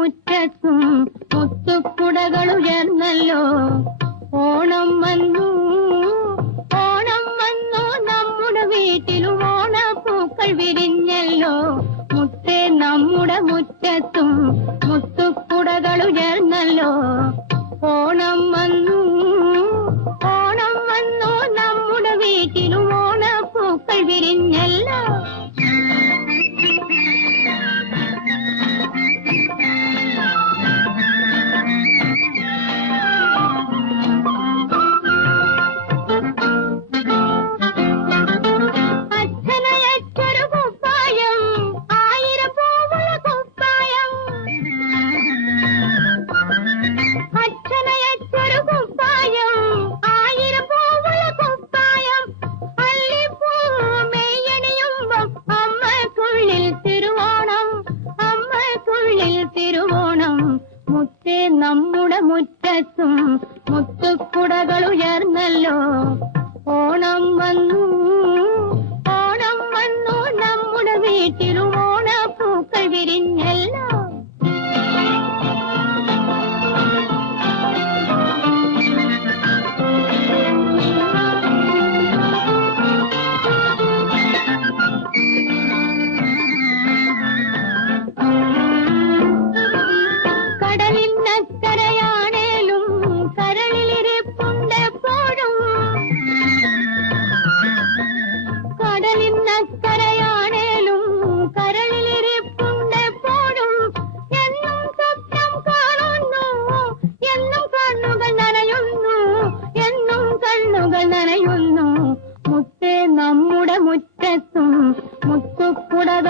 മുറ്റത്തും മുത്തുക്കുടകൾ ഉയർന്നല്ലോ. ഓണം വന്നു ഓണം വന്നു നമ്മുടെ വീട്ടിലും ഓണപ്പൂക്കൾ വിരിഞ്ഞല്ലോ. മുത്തേ നമ്മുടെ മുറ്റത്തും മുത്തുക്കുടകൾ ഉയർന്നല്ലോ. ഓണം വന്നു ഓണം വന്നു നമ്മുടെ വീട്ടിലും ഓണപ്പൂക്കൾ വിരിഞ്ഞല്ലോ. നമ്മുടെ മുറ്റത്തും മുത്തുക്കുടകൾ ഉയർന്നല്ലോ. ഓണം വന്നു ഓണം വന്നു. നമ്മുടെ വീട്ടിലും ഓണപ്പൂക്കൾ വിരിഞ്ഞല്ലോ.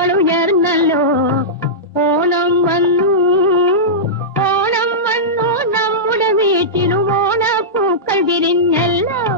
ഉയർന്നല്ലോ ഓണം വന്നു. ഓണം വന്നു. നമ്മുടെ വീട്ടിലും ഓണപ്പൂക്കൾ വിരിഞ്ഞല്ലോ.